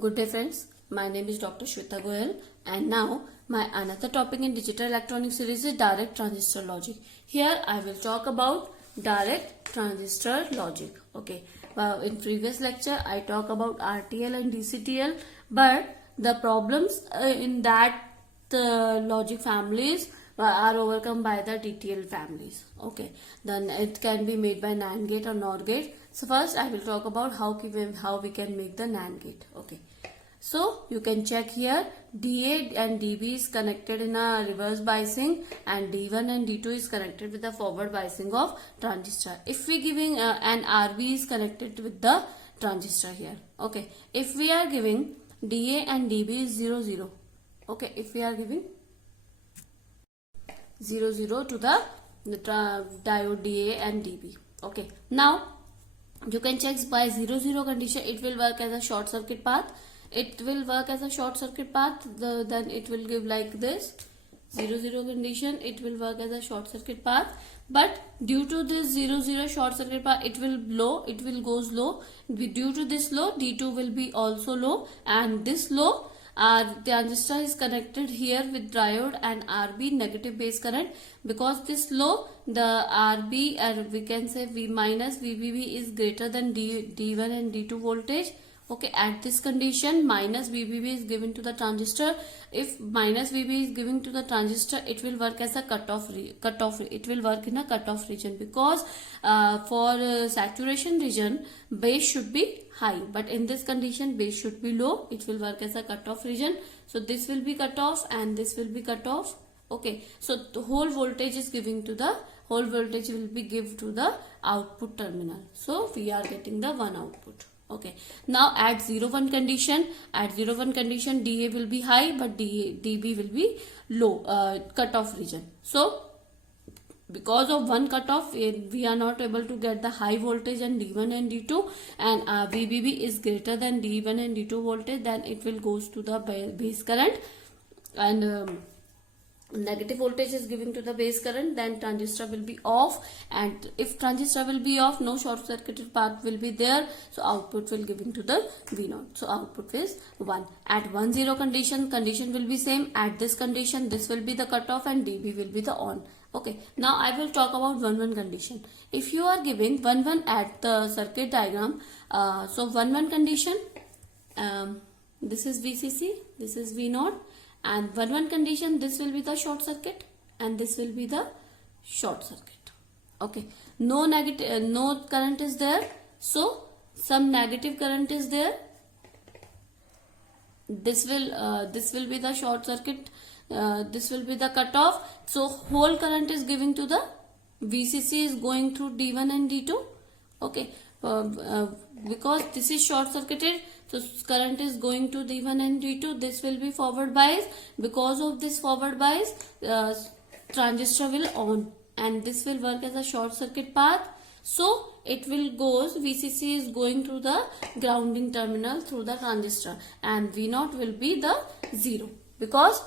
Good day friends, my name is Dr. Shweta Goyal and now my another topic in digital electronic series is direct transistor logic. Here I will talk about direct transistor logic. Okay, in previous lecture I talk about RTL and DCTL, but the problems in that logic families are overcome by the TTL families. Okay, then it can be made by NAND gate or NOR gate. So first I will talk about how we can make the NAND gate. Okay, so you can check here DA and DB is connected in a reverse biasing and D1 and D2 is connected with the forward biasing of transistor. If we giving an RB is connected with the transistor here. Okay, if we are giving DA and DB is 0 0. Okay, if we are giving 0 0 to the diode DA and DB. Okay, now you can check by 0 0 condition it will work as a short circuit path. It will work as a short circuit path, then it will give like this 0 0 condition, it will work as a short circuit path. But due to this 0 0 short circuit path, it will low, it will goes low. Due to this low, D2 will be also low, and this low transistor is connected here with diode and RB negative base current. Because this low, the RB and we can say V minus VBB is greater than D1 and D2 voltage. Okay, at this condition minus VBB is given to the transistor. If minus VB is given to the transistor, it will work as a cutoff. It will work in a cutoff region, because for saturation region base should be high, but in this condition base should be low. It will work as a cutoff region. So this will be cut off and this will be cut off. Okay, so the whole voltage is giving to the whole voltage will be give to the output terminal. So we are getting the one output. Okay, now at 0 1 condition, DA will be high but DB will be low, cutoff region. So because of one cutoff we are not able to get the high voltage and D1 and D2, and VBB is greater than D1 and D2 voltage, then it will goes to the base current, and negative voltage is given to the base current, then transistor will be off, and if transistor will be off, no short circuited path will be there, so output will given to the V0. So output is 1. At 1 0 condition will be same. At this condition this will be the cutoff and DB will be the on. Okay, now I will talk about 1 1 condition. If you are giving 1 1 at the circuit diagram, so 1 1 condition, this is VCC, this is V0, and 1 1 condition this will be the short circuit and this will be the short circuit. Okay, no negative, no current is there, so some negative current is there. This will be the short circuit, this will be the cutoff. So whole current is giving to the VCC is going through D1 and D2. Okay, because this is short circuited, so current is going to D1 and D2. This will be forward bias. Because of this forward bias, transistor will on, and this will work as a short circuit path. So it will goes, VCC is going through the grounding terminal through the transistor, and V0 will be the 0, because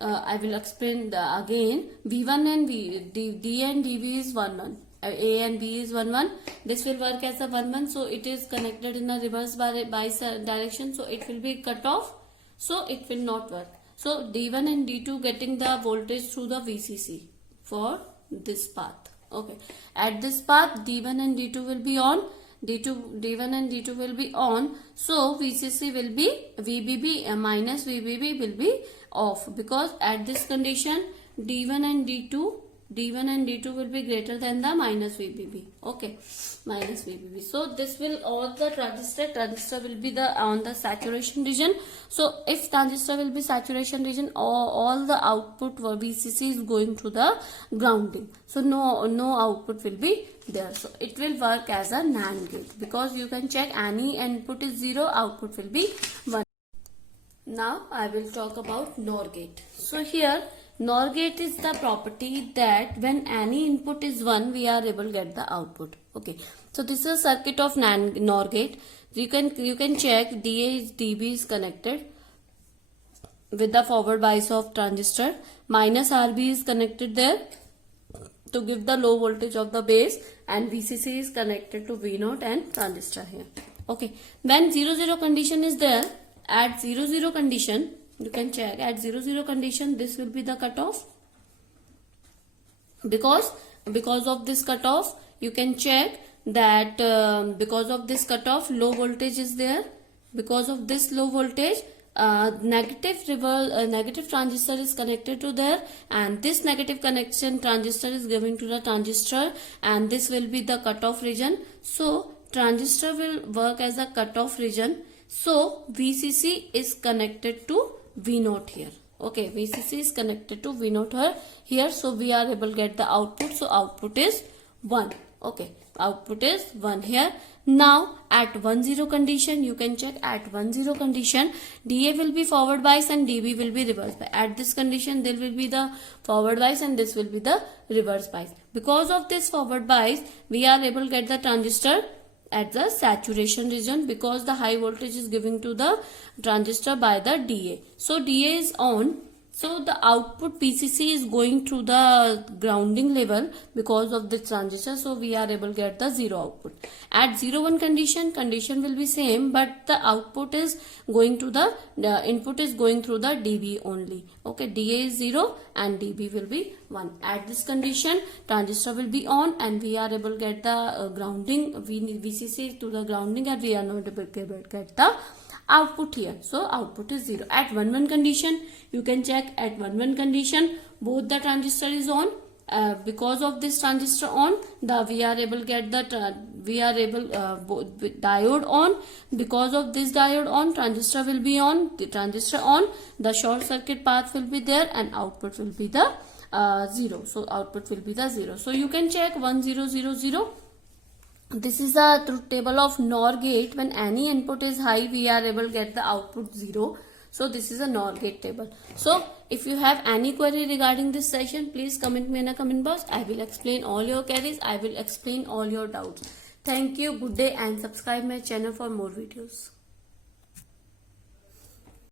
I will explain again. V1 and D and DB is 1 1. A and B is 1 1. This will work as a 1 1. So it is connected in a reverse bias direction. So it will be cut off. So it will not work. So D1 and D2 getting the voltage through the VCC for this path. Okay. At this path, D1 and D2 will be on. D1 and D2 will be on. So VCC will be VBB minus VBB will be off, because at this condition D1 and D2 will be greater than the minus VBB. Okay, minus VBB. So this will all the transistor will be the on the saturation region. So if transistor will be saturation region, all the output for VCC is going to the grounding. So no output will be there. So it will work as a NAND gate, because you can check any input is 0, output will be 1. Now I will talk about NOR gate. So here NOR gate is the property that when any input is 1, we are able to get the output. Okay, so this is a circuit of NOR gate. You can check DA is DB is connected with the forward bias of transistor. Minus RB is connected there to give the low voltage of the base, and VCC is connected to V0 and transistor here. Okay, when 0 condition is there, at 0 condition, you can check at 0 condition, this will be the cutoff. Because of this cutoff, you can check that because of this cutoff, low voltage is there. Because of this low voltage, negative transistor is connected to there, and this negative connection transistor is given to the transistor, and this will be the cutoff region. So transistor will work as a cutoff region. So VCC is connected to V0 here. Okay, VCC is connected to V0 here. So we are able to get the output. So output is 1. Okay, output is 1 here. Now at 1-0 condition, you can check at 1-0 condition, DA will be forward bias and DB will be reverse bias. At this condition, there will be the forward bias and this will be the reverse bias. Because of this forward bias, we are able to get the transistor at the saturation region, because the high voltage is given to the transistor by the DA. So DA is on. So the output PCC is going through the grounding level because of this transistor. So we are able to get the 0 output. At 0-1 condition will be same, but the output is going to the input is going through the DB only. Okay, DA is 0 and DB will be 1. At this condition, transistor will be on and we are able to get the grounding, VCC to the grounding, and we are not able to get the output here. So output is 0. At 1-1 condition, you can check at 1-1 condition, both the transistor is on. Because of this transistor on, we are able to get the diode on. Because of this diode on, transistor will be on. The transistor on, the short circuit path will be there, and output will be the 0. So output will be the 0. So you can check 1 0 0 0. This is the truth table of NOR gate. When any input is high, we are able to get the output 0. So this is a NOR gate table. So if you have any query regarding this session, please comment me in a comment box. I will explain all your queries. I will explain all your doubts. Thank you. Good day, and subscribe my channel for more videos.